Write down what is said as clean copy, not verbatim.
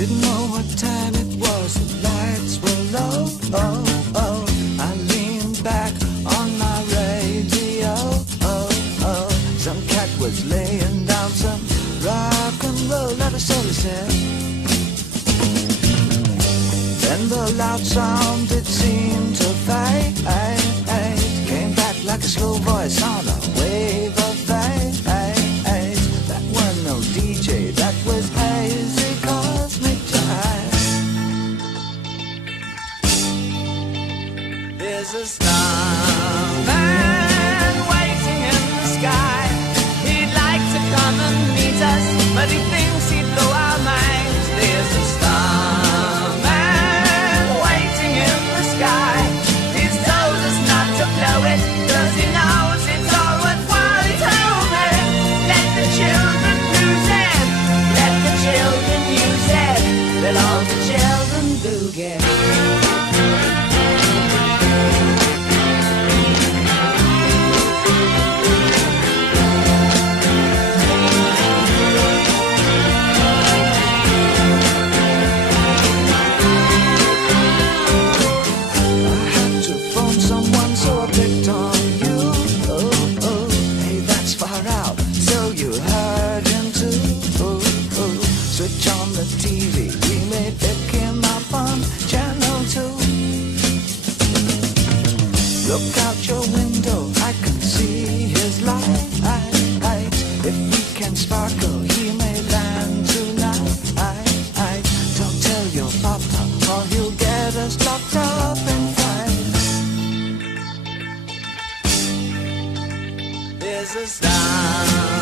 Didn't know what time it was, the lights were low. Oh, oh. I leaned back on my radio. Oh, oh. Some cat was laying down some rock and roll, let us all said. Then the loud sound, it seemed to fade. Came back like a slow voice on a wave of fate. That was no DJ, that was hazy cosmic jive. There's a starman waiting in the sky. He'd like to come and meet us, but he thinks he'd blow our minds. There's a starman waiting in the sky. He's told us not to blow it, 'cause he knows it's all worthwhile. He told me, let the children use it, let the children use it, let all the children do get. Switch on the TV, we may pick him up on channel 2. Look out your window, I can see his light. If we can sparkle, he may land tonight. Don't tell your papa, or he'll get us locked up in fight. There's a star